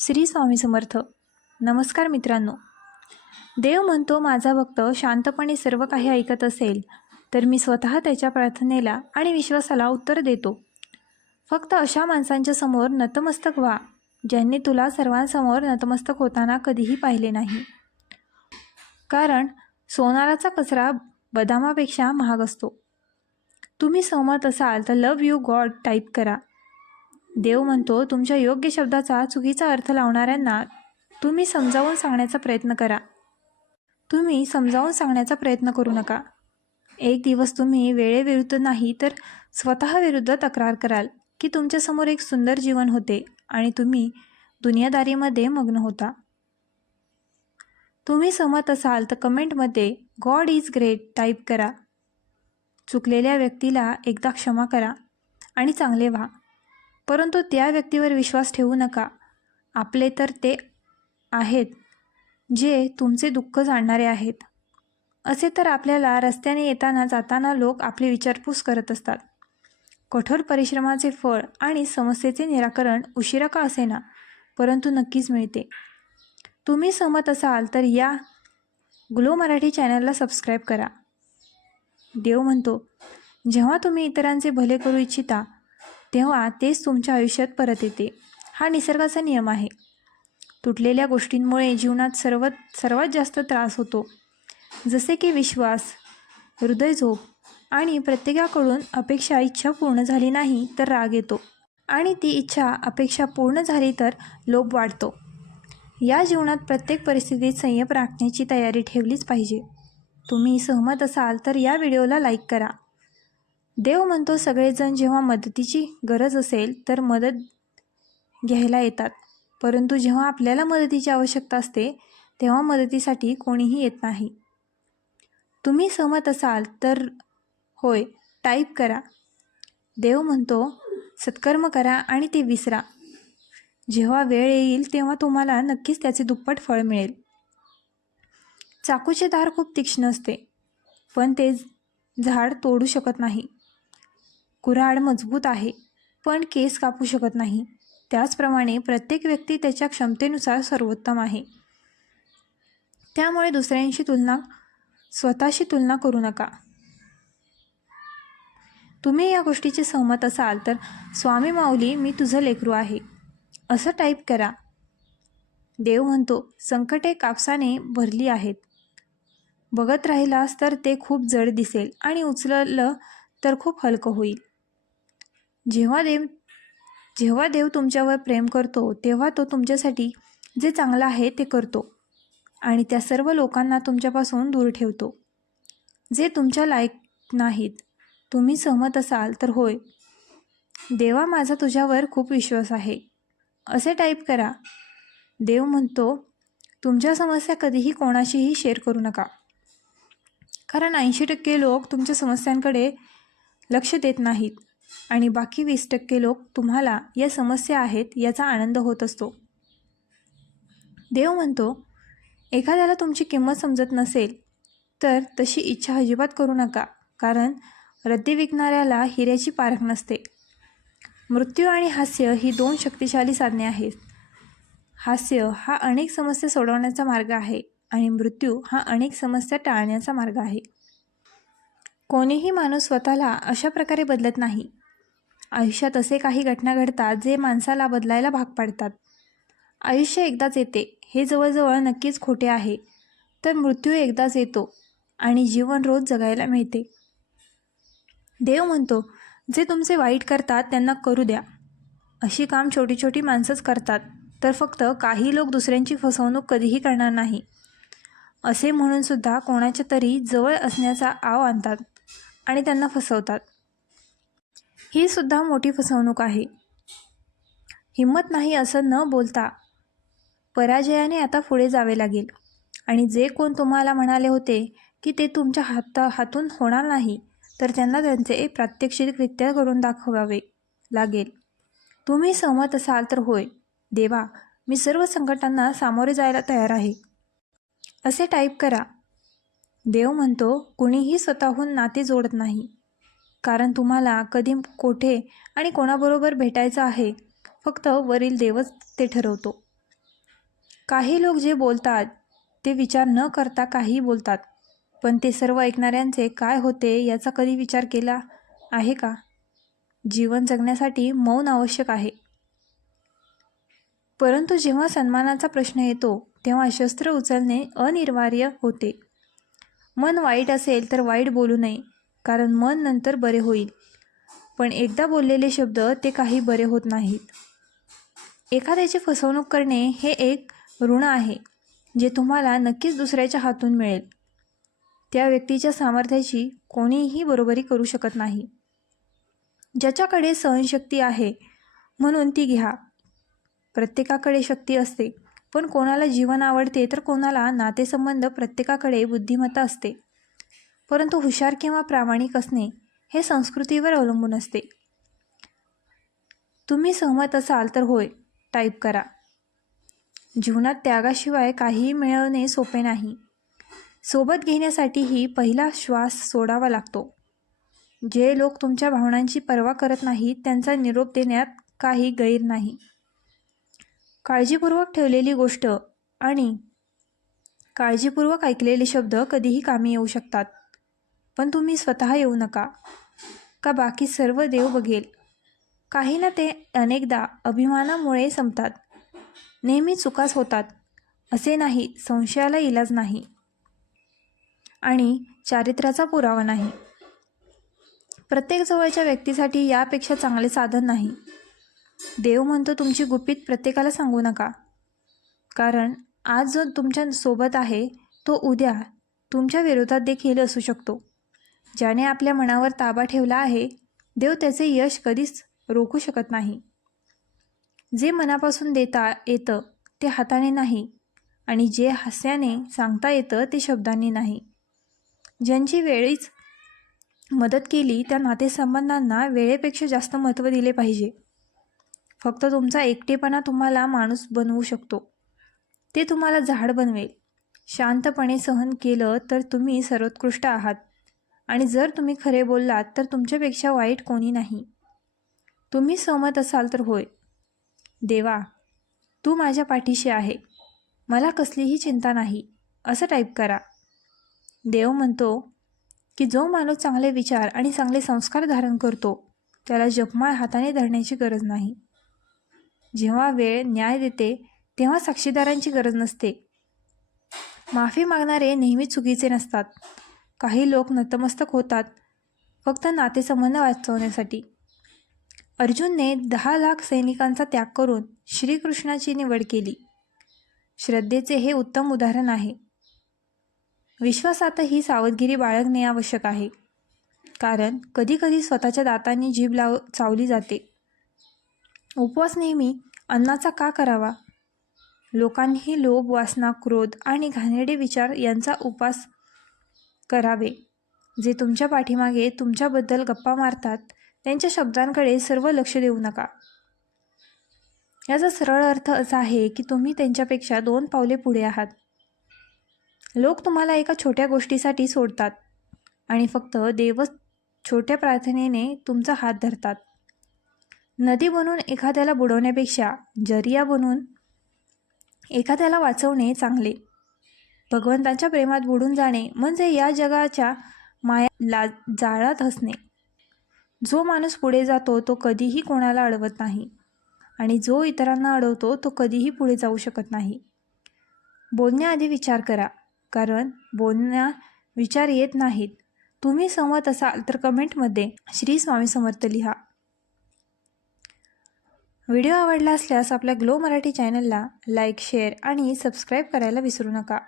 श्री स्वामी समर्थ. नमस्कार मित्रांनो. देव म्हणतो माझा भक्त शांतपणे सर्व काही ऐकत असेल तर मी स्वतः त्याच्या प्रार्थनेला आणि विश्वासाला उत्तर देतो. फक्त अशा माणसांच्या समोर नतमस्तक व्हा ज्यांनी तुला सर्वांसमोर नतमस्तक होताना कधीही पाहिले नाही. कारण सोनाराचा कचरा बदामापेक्षा महाग असतो. तुम्ही सहमत असाल तर लव यू गॉड टाईप करा. देव म्हणतो तुमच्या योग्य शब्दाचा चुकीचा अर्थ लावणाऱ्यांना तुम्ही समजावून सांगण्याचा प्रयत्न करा. तुम्ही समजावून सांगण्याचा प्रयत्न करू नका. एक दिवस तुम्ही वेळेविरुद्ध नाही तर स्वतःविरुद्ध तक्रार कराल की तुमच्यासमोर एक सुंदर जीवन होते आणि तुम्ही दुनियादारीमध्ये मग्न होता. तुम्ही सहमत असाल तर कमेंटमध्ये गॉड इज ग्रेट टाईप करा. चुकलेल्या व्यक्तीला एकदा क्षमा करा आणि चांगले व्हा. परंतु त्या व्यक्तीवर विश्वास ठेवू नका. आपले तर ते आहेत जे तुमचे दुःख जाणणारे आहेत. असे तर आपल्याला रस्त्याने येताना जाताना लोक आपली विचारपूस करत असतात. कठोर परिश्रमाचे फळ आणि समस्येचे निराकरण उशिरा का असेना? परंतु नक्कीच मिळते. तुम्ही सहमत असाल तर या ग्लो मराठी चॅनलला सबस्क्राईब करा. देव म्हणतो जेव्हा तुम्ही इतरांचे भले करू इच्छिता तेव्हा तेच तुमच्या आयुष्यात परत येते. हा निसर्गाचा नियम आहे. तुटलेल्या गोष्टींमुळे जीवनात सर्वात सर्वात जास्त त्रास होतो. जसे की विश्वास हृदयझोप आणि प्रत्येकाकडून अपेक्षा इच्छा पूर्ण झाली नाही तर राग येतो. आणि ती इच्छा अपेक्षा पूर्ण झाली तर लोभ वाढतो. या जीवनात प्रत्येक परिस्थितीत संयम राखण्याची तयारी ठेवलीच पाहिजे. तुम्ही सहमत असाल तर या व्हिडिओला लाईक करा. देव म्हणतो सगळेजण जेव्हा मदतीची गरज असेल तर मदत घ्यायला येतात. परंतु जेव्हा आपल्याला मदतीची आवश्यकता असते तेव्हा मदतीसाठी कोणीही येत नाही. तुम्ही सहमत असाल तर होय टाईप करा. देव म्हणतो सत्कर्म करा आणि ते विसरा. जेव्हा वेळ येईल तेव्हा तुम्हाला नक्कीच त्याचे दुप्पट फळ मिळेल. चाकूचे धार खूप तीक्ष्ण असते पण ते झाड तोडू शकत नाही. कुऱ्हाड मजबूत आहे पण केस कापू शकत नाही. त्याचप्रमाणे प्रत्येक व्यक्ती त्याच्या क्षमतेनुसार सर्वोत्तम आहे. त्यामुळे दुसऱ्यांशी तुलना स्वतःशी तुलना करू नका. तुम्ही या गोष्टीचे सहमत असाल तर स्वामी माऊली मी तुझं लेकरू आहे. असं टाईप करा. देव म्हणतो संकटे कापसाने भरली आहेत. बघत राहिलास तर ते खूप जड दिसेल आणि उचललं तर खूप हलकं होईल. जेव्हा देव जेव्हा देव तुमच्यावर प्रेम करतो तेव्हा तो तुमच्यासाठी जे चांगलं आहे ते करतो आणि त्या सर्व लोकांना तुमच्यापासून दूर ठेवतो. जे तुमच्या लायक नाहीत तुम्ही सहमत असाल तर होय. देवा माझा तुझ्यावर खूप विश्वास आहे. असे टाईप करा. देव म्हणतो तुमच्या समस्या कधीही कोणाशीही शेअर करू नका. कारण ऐंशी टक्के लोक तुमच्या समस्यांकडे लक्ष देत नाहीत. आणि बाकी वीस टक्के लोक तुम्हाला या समस्या आहेत याचा आनंद होत असतो. देव म्हणतो एखाद्याला तुमची किंमत समजत नसेल तर तशी इच्छा अजिबात करू नका कारण रद्दी विकणाऱ्याला हिऱ्याची पारख नसते. मृत्यू आणि हास्य ही दोन शक्तिशाली साधने आहेत. हास्य हा अनेक समस्या सोडवण्याचा मार्ग आहे आणि मृत्यू हा अनेक समस्या टाळण्याचा मार्ग आहे. कोणीही माणूस स्वतःला अशा प्रकारे बदलत नाही. आयुष्यात असे काही घटना घडतात जे माणसाला बदलायला भाग पाडतात. आयुष्य एकदाच येते. हे जवळजवळ नक्कीच खोटे आहे. तर मृत्यू एकदाच येतो आणि जीवन रोज जगायला मिळते. देव म्हणतो जे तुमचे वाईट करतात त्यांना करू द्या. अशी काम छोटी छोटी माणसंच करतात. तर फक्त काही लोक दुसऱ्यांची फसवणूक कधीही करणार नाही. असे म्हणूनसुद्धा कोणाच्या तरी जवळ असण्याचा आव आणतात आणि त्यांना फसवतात. ही सुद्धा मोठी फसवणूक आहे. हिंमत नाही असं न बोलता पराजयाने आता पुढे जावे लागेल. आणि जे कोण तुम्हाला म्हणाले होते की ते तुमच्या हाता हातून होणार नाही तर त्यांना त्यांचे प्रात्यक्षिकरित्या करून दाखवावे लागेल. तुम्ही सहमत असाल तर होय. देवा मी सर्व संकटांना सामोरे जायला तयार आहे. असे टाईप करा. देव म्हणतो कुणीही स्वतःहून नाते जोडत नाही. कारण तुम्हाला कधी कोठे आणि कोणाबरोबर भेटायचं आहे फक्त वरील देवच ते ठरवतो. काही लोक जे बोलतात ते विचार न करता काही बोलतात. पण ते सर्व ऐकणाऱ्यांचे काय होते याचा कधी विचार केला आहे का? जीवन जगण्यासाठी मौन आवश्यक आहे. परंतु जेव्हा सन्मानाचा प्रश्न येतो तेव्हा शस्त्र उचलणे अनिवार्य होते. मन वाईट असेल तर वाईट बोलू नये. कारण मन नंतर बरे होईल. पण एकदा बोललेले शब्द ते काही बरे होत नाहीत. एखाद्याची फसवणूक करणे हे एक ऋण आहे जे तुम्हाला नक्कीच दुसऱ्याच्या हातून मिळेल. त्या व्यक्तीच्या सामर्थ्याची कोणीही बरोबरी करू शकत नाही. ज्याच्याकडे सहनशक्ती आहे म्हणून ती घ्या. प्रत्येकाकडे शक्ती असते पण कोणाला जीवन आवडते तर कोणाला नातेसंबंध प्रत्येकाकडे बुद्धिमत्ता असते. परंतु हुशार किंवा प्रामाणिक असणे हे संस्कृतीवर अवलंबून असते. तुम्ही सहमत असाल तर होय टाईप करा. जीवनात त्यागाशिवाय काहीही मिळवणे सोपे नाही. सोबत घेण्यासाठीही पहिला श्वास सोडावा लागतो. जे लोक तुमच्या भावनांची पर्वा करत नाहीत त्यांचा निरोप देण्यात काही गैर नाही. काळजीपूर्वक ठेवलेली गोष्ट आणि काळजीपूर्वक ऐकलेले शब्द कधीही कामी येऊ शकतात. पण तुम्ही स्वतः येऊ नका. का बाकी सर्व देव बघेल. काही ना ते अनेकदा अभिमानामुळे संपतात. नेहमी चुकाच होतात. असे नाही संशयाला इलाज नाही. आणि चारित्र्याचा पुरावा नाही. प्रत्येक जवळच्या व्यक्तीसाठी यापेक्षा चांगले साधन नाही. देव म्हणतो तुमची गुपित प्रत्येकाला सांगू नका. कारण आज जो तुमच्यासोबत आहे तो उद्या तुमच्या विरोधात देखील असू शकतो. ज्याने आपल्या मनावर ताबा ठेवला आहे देव त्याचे यश कधीच रोखू शकत नाही. जे मनापासून देता येतं ते हाताने नाही आणि जे हास्याने सांगता येतं ते शब्दांनी नाही. ज्यांची वेळीच मदत केली त्या नातेसंबंधांना वेळेपेक्षा जास्त महत्त्व दिले पाहिजे. फक्त तुमचा एकटेपणा तुम्हाला माणूस बनवू शकतो. ते तुम्हाला झाड बनवेल. शांतपणे सहन केलं तर तुम्ही सर्वोत्कृष्ट आहात. आणि जर तुम्ही खरे बोललात तर तुमच्यापेक्षा वाईट कोणी नाही. तुम्ही सहमत असाल तर होय. देवा तू माझ्या पाठीशी आहे. मला कसलीही चिंता नाही. असं टाईप करा. देव म्हणतो की जो माणूस चांगले विचार आणि चांगले संस्कार धारण करतो त्याला जपमाळ हाताने धरण्याची गरज नाही. जेव्हा वेळ न्याय देते तेव्हा साक्षीदारांची गरज नसते. माफी मागणारे नेहमी चुकीचे नसतात. काही लोक नतमस्तक होतात फक्त नातेसंबंध वाचवण्यासाठी. अर्जुनने दहा लाख सैनिकांचा त्याग करून श्रीकृष्णाची निवड केली. श्रद्धेचे हे उत्तम उदाहरण आहे. विश्वासातही सावधगिरी बाळगणे आवश्यक आहे. कारण कधीकधी स्वतःच्या दातांनी जीभ लाव चावली जाते. उपवास नेहमी अन्नाचा का करावा? लोकांनीही लोभ वासना क्रोध आणि घाणेरडे विचार यांचा उपास करावे. जे तुमच्या पाठीमागे तुमच्याबद्दल गप्पा मारतात त्यांच्या शब्दांकडे सर्व लक्ष देऊ नका. याचा सरळ अर्थ असा आहे की तुम्ही त्यांच्यापेक्षा दोन पावले पुढे आहात. लोक तुम्हाला एका छोट्या गोष्टीसाठी सोडतात आणि फक्त देवच छोट्या प्रार्थनेने तुमचा हात धरतात. नदी बनून एखाद्याला बुडवण्यापेक्षा जरिया बनून एखाद्याला वाचवणे चांगले. भगवंतांच्या प्रेमात बुडून जाणे म्हणजे या जगाच्या माया ला जाळात हसणे. जो माणूस पुढे जातो तो कधीही कोणाला अडवत नाही. आणि जो इतरांना अडवतो तो कधीही पुढे जाऊ शकत नाही. बोलण्याआधी विचार करा कारण बोलण्या विचार येत नाहीत. तुम्ही सहमत असाल तर कमेंटमध्ये श्री स्वामी समर्थ लिहा. व्हिडिओ आवडला असल्यास आपल्या ग्लो मराठी चॅनलला लाईक शेअर आणि सबस्क्राईब करायला विसरू नका.